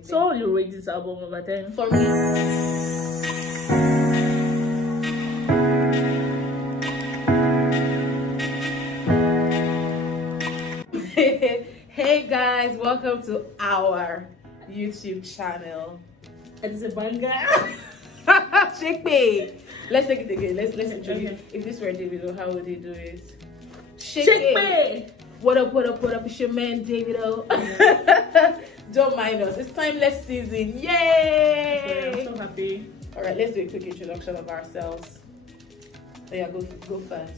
So you rate this album over 10? For me, hey guys, welcome to our YouTube channel. It's a banger. Shake me. Let's take it again. Let's introduce. Okay. If this were Davido, how would he do it? Shake me. What up? It's your man Davido. Don't mind us. It's Timeless season. Yay! I'm so happy. All right, let's do a quick introduction of ourselves. Oh yeah, go first.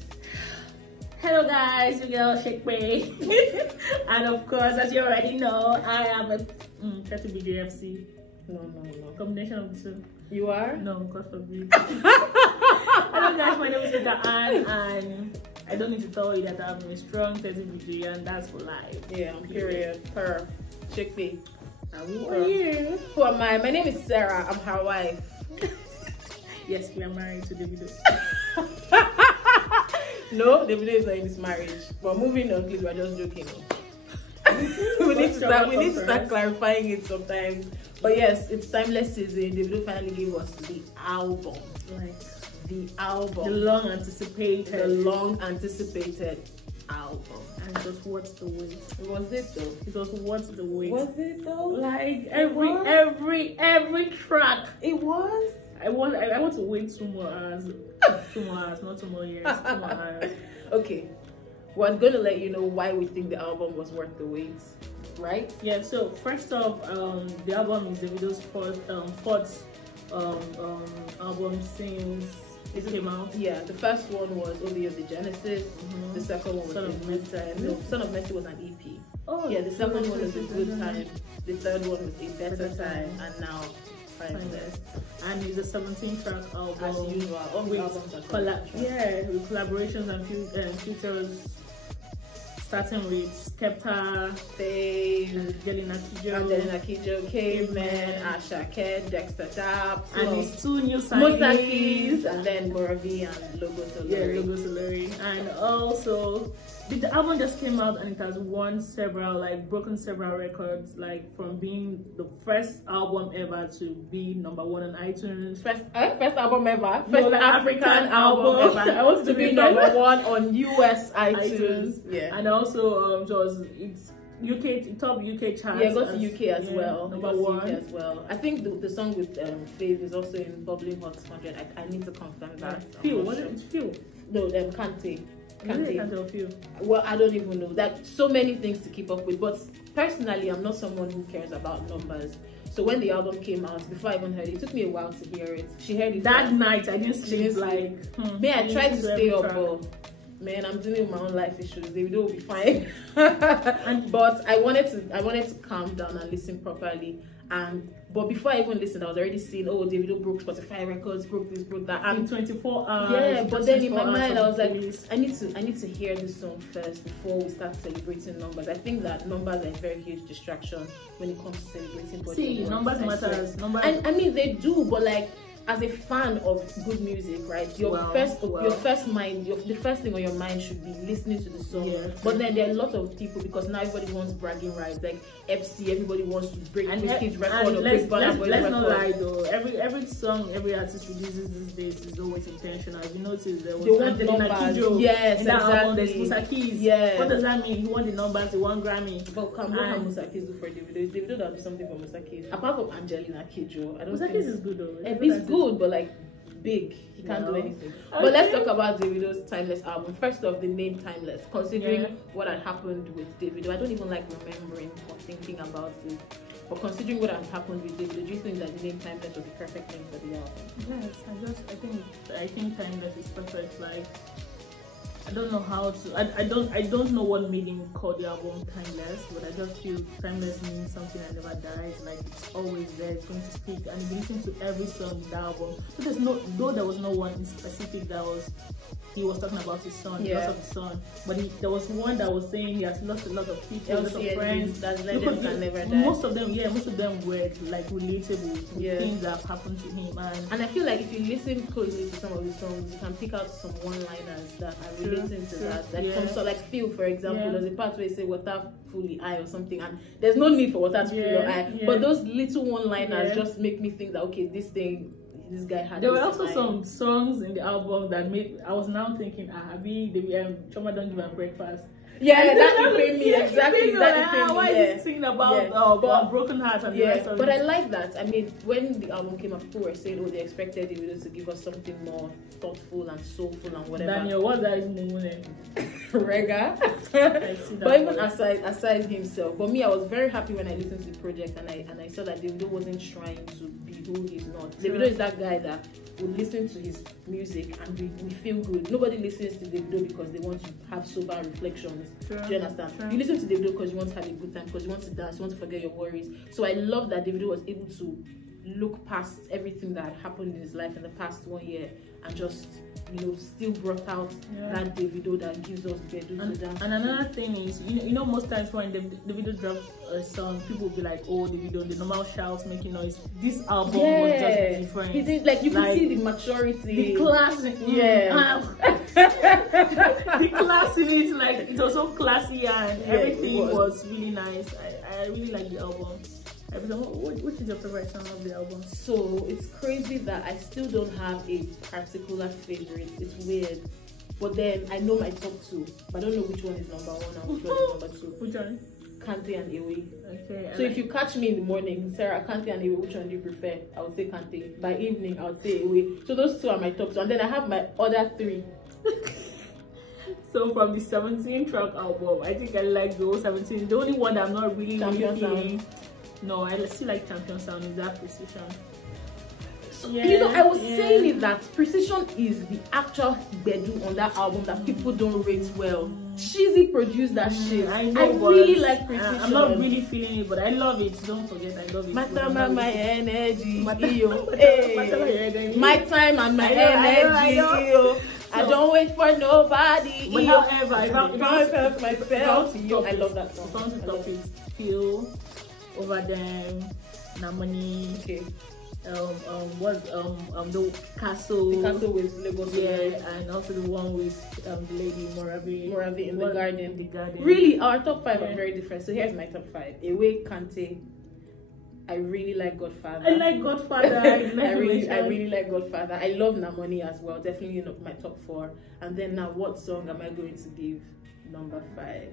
Hello guys, your girl Shake Me. And of course, as you already know, I am a try to be JFC. No. Combination of the two. You are? No, God forbid. Hello guys, my name is Kaale, and I don't need to tell you that I'm a strong 30 and that's for life. Yeah, period. Her. Shake Me. Who are you? Who am I? My name is Sarah. I'm her wife. Yes, we are married to Davido. No, Davido is not in this marriage. But moving on, please, we're just joking. we need to start clarifying it sometimes. But yes, it's Timeless season. Davido finally gave us the album. Like the album. The long anticipated album. And it was worth the wait. Was it though? It was worth the wait. Was it though? Like every track. It was. I want to wait 2 more hours. 2 more hours, not 2 more years. 2 more hours. Okay. We're gonna let you know why we think the album was worth the wait. Right? Yeah, so first off, the album is Davido's fourth album since it came out. Yeah, the first one was Obi of the Genesis. The second one was Son of Mercy. No, Son of Mercy was an EP. Oh yeah, the second one was A Good Time. The third one was A Better Time, and now Timeless. And it's a 17-track album. As usual, all the albums are with collaborations and features. Starting with Skepta, Faye, Angelina Kidjo, Caveman, Asha Ked, Dexter Tap, and his 2 new signings, and then Moravi and Logo Solari. Yeah, Logo Solari. And also, the album just came out and it has won broken several records, like from being the first album ever to be #1 on iTunes. First album ever. First African album ever. I want to be #1 on US iTunes. Yeah. And also, it's UK top UK charts. Yeah, it got to UK as well. #1 UK as well. I think the song with Fave is also in Bubbling Hot 100. I need to confirm that. Phil, it's Phil. No, Kante. Well, I don't even know. That so many things to keep up with. But personally, I'm not someone who cares about numbers. So when the album came out, before I even heard it, it took me a while to hear it. She heard it that night. I didn't sleep. I tried to stay up, but man, I'm dealing with my own life issues. Davido will be fine. But I wanted to calm down and listen properly. But before I even listened, I was already seeing, oh, Davido broke Spotify records, broke this, broke that. And 24 hours. Yeah, but then in my mind, I was like, I need to hear this song first before we start celebrating numbers. I think that numbers are a very huge distraction when it comes to celebrating. See, numbers matters. And I mean, they do, but like, as a fan of good music, right? The first thing on your mind should be listening to the song. Yeah. But then there are a lot of people, because now everybody wants bragging rights, like FC. Everybody wants to break Whiskey's record or break Burna Boy's record. Let's not lie though. Every song every artist releases these days is always intentional. If you notice, there was Angelina Kidjo. Yes, in that exactly. album, there's Musa Keys. Yeah. What does that mean? He won the numbers. He won Grammy. But what can Musa Keys do for Davido? Davido does something for Musa Keys. Apart from Angelina Kidjo, I don't Musa Keys is good though. It's good, but like big, he can't do anything. Okay. But let's talk about Davido's Timeless album. First off, the name Timeless, considering what had happened with Davido. I don't even like remembering or thinking about it. But considering what had happened with Davido, do you think that the name Timeless was the perfect name for the album? Yes, I think Timeless is perfect. Like, I don't know how to. I don't know what made him call the album Timeless, but I just feel Timeless means something that never dies. Like, it's always there. It's going to stick. And if you listen to every song in the album, so there was no one in specific that he was talking about his son, the loss of his son. But there was one that was saying he has lost a lot of people, a lot of friends. That legends can never die. Most of them were like relatable to things that have happened to him. And I feel like if you listen closely to some of the songs, you can pick out some one-liners that are really relating to that. Like some sort, like Feel, for example, there's a part where you say water fully eye or something, and there's no need for water to fill your eye. But those little one-liners just make me think that okay, this guy had. There were also some songs in the album that made. I was now thinking, Choma don't give him breakfast. Yeah, that you pay me exactly. Why is he singing about broken heart and the rest of it? But I like that. I mean, when the album came out, people were saying, "Oh, they expected Davido to give us something more thoughtful and soulful and whatever." Daniel, what's that his name? Rega. But even aside himself, but me, I was very happy when I listened to the project and I saw that Davido wasn't trying to be who he's not. Davido is that guy that would listen to his music and we feel good. Nobody listens to Davido because they want to have sober reflections. Do you understand? You listen to Davido because you want to have a good time, because you want to dance, you want to forget your worries. So I love that Davido was able to look past everything that happened in his life in the past 1 year and just, still brought out that Davido that gives us bedu to dance. And another thing is, most times when Davido drops a song, people will be like, "Oh, Davido, the normal shouts, making noise." This album was just different. He did, you could see the maturity, the class. The class in it, it was so classy and everything was really nice. I really like the album. Which is your favorite song of the album? So it's crazy that I still don't have a particular favorite. It's weird, but then I know my top 2, but I don't know which one is number 1 and which one is number 2. Which one? Kante and Ewe. Okay. So if you catch me in the morning, Sarah, Kante and Ewe, which one do you prefer? I would say Kante. By evening, I would say Ewe. So those 2 are my top 2, and then I have my other 3. So from the 17-track album, I think I like the whole 17. The only one that I'm not really feeling. No, I still like Champion Sound in that Precision. So, I was saying it that Precision is the actual bedu on that album that people don't rate well. Cheesy produced that shit. I really like Precision. I'm not really feeling it, but I love it. Don't forget, I love it. My time and my energy. My time and my energy. I don't wait for nobody. But however, I love that song. Songs with topic Feel, Over Them, Namani. Okay. The castle with Lagos, and also the one with the lady Moravi in the garden. Really, our top 5 are very different. So here's my top 5. Ewe, Kante. I really like Godfather. I like Godfather. I really like Godfather. I love Namoni as well. Definitely not my top 4. And then now, what song am I going to give number 5?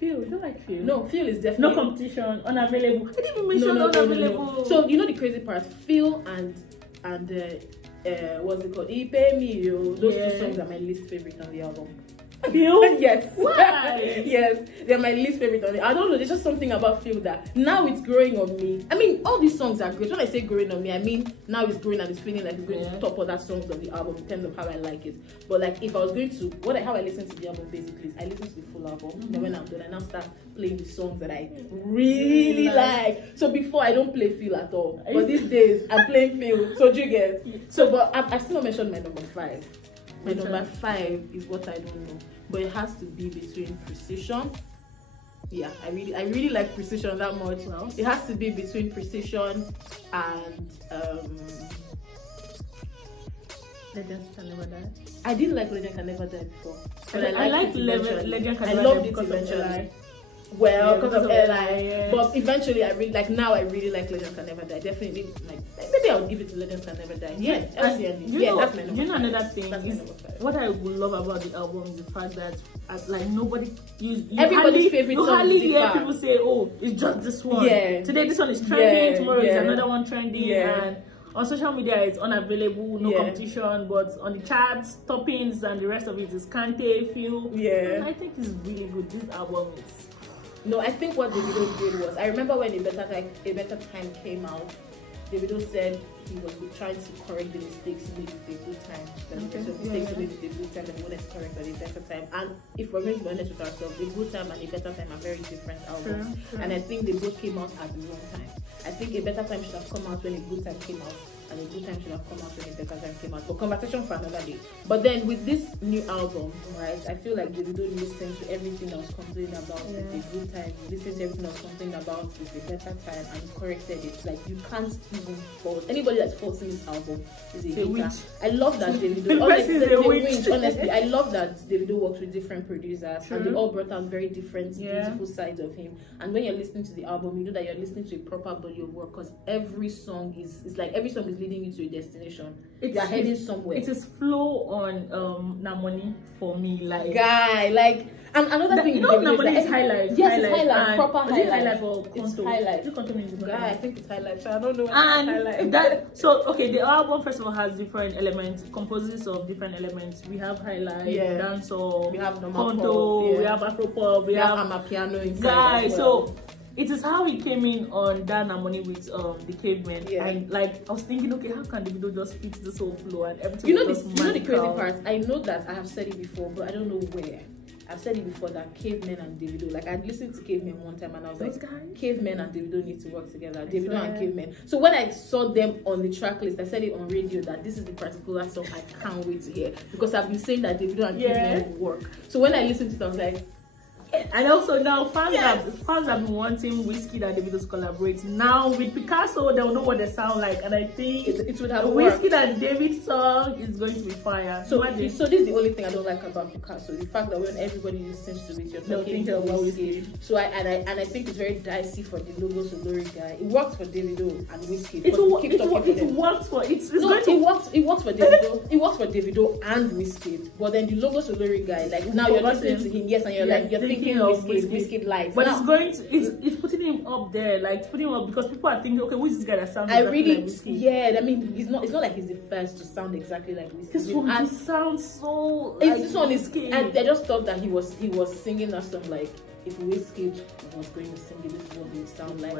Feel. You don't like Feel? No, Feel is definitely no competition. Unavailable. I didn't even mention unavailable. No. So the crazy part, Feel and what's it called? Ipe Mi Yo. Those 2 songs are my least favorite on the album. Feel? Yes. Why? Yes, they're my least favorite on it. I don't know, there's just something about Feel that now it's growing on me. I mean, all these songs are great. When I say growing on me, I mean now it's growing and it's feeling like it's going to top other songs of the album in terms of how I like it. But if I was going to how I listen to the album basically is I listen to the full album. Then when I'm done, I now start playing the songs that I really like. So before I don't play Feel at all. But these days I'm playing Feel. So do you get? So but I still not mentioned my number 5. My number 5 is what I don't know, but it has to be between Precision. Yeah, I really like Precision that much. Wow. It has to be between Precision and Legends Can Never Die. I didn't like Legend Can Never Die before, but I like Legend Can Never Die. I loved it eventually. Well, because of Eli, but eventually I really like Legend Can Never Die. Definitely, maybe I'll give it to Legend Can Never Die. Yeah, that's my number 5. Another thing is what I would love about the album is the fact that nobody, everybody's favorite you song. hardly hear people say, "Oh, it's just this one." Yeah. Today this one is trending. Tomorrow is another one trending. And on social media it's unavailable, no competition. But on the charts, toppings and the rest of it is Kante, Feel. Yeah. I think it's really good. This album is. No, I think what Davido did was, I remember when A Better Time came out, Davido said he was trying to correct the mistakes he made with A Good Time. The mistakes he made with A Good Time and he wanted to correct on A Better Time. And if we're going to be honest with ourselves, A Good Time and A Better Time are very different albums. Sure. And I think they both came out at the wrong time. I think A Better Time should have come out when A Good Time came out. and a good time should have come out when a better time came out. But conversation for another day. But then with this new album, right, I feel like Davido listened to everything I was complaining about with a good time, listened to everything I was complaining about with a better time, and corrected it. Like, you can't even fault anybody that's faulting this album is a hater. I love that Davido. Honestly, I love that Davido works with different producers, and they all brought out very different, beautiful sides of him. And when you're listening to the album, you know that you're listening to a proper body of work, because every song is leading you to a destination. You're heading somewhere. It is flow on Namoni for me, like guy, like. And another thing, you know, Namoni is highlight. Yes, it's highlight. Proper highlight. highlight. Or it's highlight. Guy, I think it's highlight. So I don't know. And that, so okay, the album first of all has different elements, composes of different elements. We have highlight, dancehall, we have conto, we have Afropop, we have amapiano inside. Guy, so it is how he came in on that Harmony with the Cavemen. And like I was thinking, okay, how can Davido just fit this whole flow and everything? You know this, you know the crazy part. I know that I have said it before, but I don't know where. I've said it before that Cavemen and Davido, like I'd listened to Cavemen one time and I was like, Cavemen and Davido need to work together. Davido and Cavemen. So when I saw them on the track list, I said it on radio that this is the particular song I can't wait to hear, because I've been saying that Davido and Cavemen will work. So when I listened to it, I was like, and also now fans have been wanting Wizkid and Davido to collaborate. Now with Picasso, they'll know what they sound like, and I think it would have Wizkid and David song is going to be fire. So this is the only thing I don't like about Picasso: the fact that when everybody listens to it, you're talking about Wizkid. So I think it's very dicey for the Logo Solori guy. It works for Davido and Wizkid. It works for Davido. It works for Davido and Wizkid. But then the Logo Solori guy, like now you're listening to him, and you're like you're thinking Wizkid life. But now, it's putting him up there, like putting him up, because people are thinking, okay, who is this guy that sounds exactly like Wizkid? I mean, it's not like he's the first to sound exactly like Wizkid. This one he sounds so this one is I just thought that he was singing that song like, if Wizkid was going to sing it, this is what it would sound like.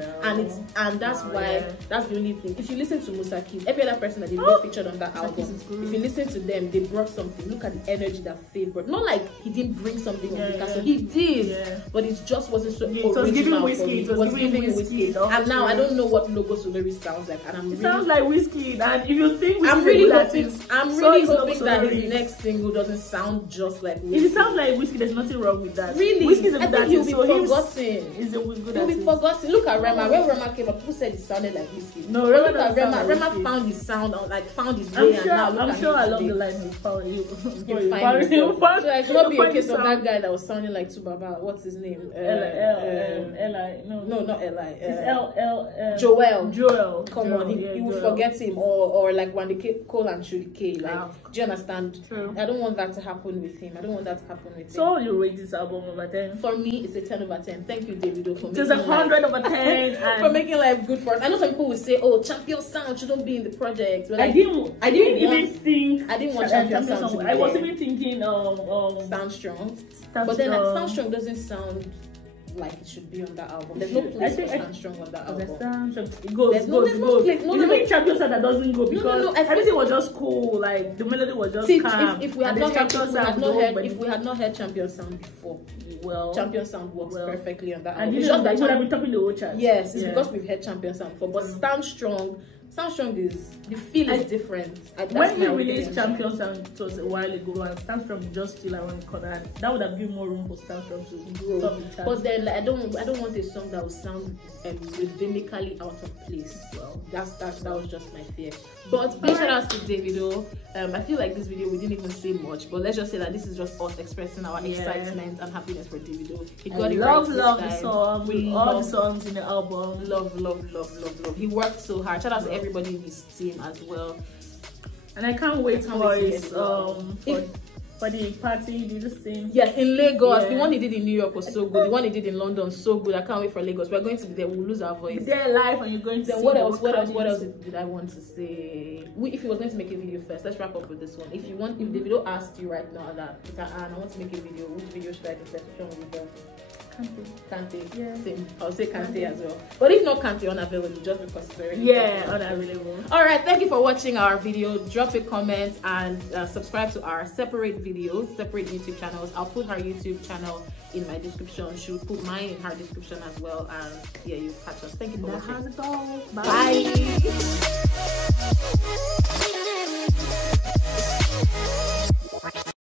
That's the only thing. If you listen to Musa Keys, every other person that they featured on that album, if you listen to them, they brought something. Look at the energy that Faith brought. Not like he didn't bring something on Picasso. He did, but it just wasn't so original. It was giving Wizkid. It was giving Wizkid. And now I don't know what Logo Solori sounds like. And it sounds like Wizkid. And if you think I'm really hoping that his next single doesn't sound just like Wizkid. If it sounds like Wizkid, there's nothing wrong with that. Really, Wizkid is he'll be forgotten. He'll be forgotten. Look at Rema. When Rema came up, people said he sounded like Wizkid. No, Rema found his sound, found his way. I'm sure along the line he'll find you. So it's not be a case of that guy that was sounding like Tubaba. What's his name? Eli. No, not Eli. It's Joel. Come on, he will forget him, or like when they call and show the K. Like, do you understand? True. I don't want that to happen with him. So you rate this album over 10? For me, it's a 10 over 10. Thank you, Davido, for making 100 over 10 for making life good for us. I know some people will say, "Oh, Champion Sound shouldn't be in the project." But I didn't want Champion Sound to be I was even thinking Sound Strong. But then Sound Strong doesn't sound like it should be on that album. There's no place for Stand Strong on that album. It goes. There's no place. It's only Champion Sound that doesn't go, because everything was just cool. Like the melody was just calm. If we had not heard Champion Sound before, well, Champion Sound works perfectly on that album. And it's just that you would have been topping the whole chart. Yes, it's because we've heard Champion Sound before. But Stand Strong is the feel is different. When he released Champion Sound, it was a while ago, and Stand Strong just still around the corner. And that would have given more room for Stand Strong to grow. But then, like, I don't want a song that will sound rhythmically out of place. Well, that was just my fear. But big shout out to Davido. I feel like this video we didn't even say much, but let's just say that this is just us expressing our excitement and happiness for Davido. He got it right this time. The song. We love the songs in the album. Love. He worked so hard. Shout out to everybody in his team as well. And I can't wait for his for the party, do the same. Yes, in Lagos. The one he did in New York was so good. The one he did in London, so good. I can't wait for Lagos. We're going to be there. We'll lose our voice. They're live, and you're going to see. What else did I want to say? If he was going to make a video first, let's wrap up with this one. If Davido asked you right now that I want to make a video, which video should I do? Kante. Yeah. Same. I'll say Kante as well. But if not Kante, unavailable, just because it's already. Yeah, unavailable. Alright, thank you for watching our video. Drop a comment and subscribe to our separate videos, separate YouTube channels. I'll put her YouTube channel in my description. She'll put mine in her description as well. And yeah, you catch us. Thank you for watching. Bye. Bye.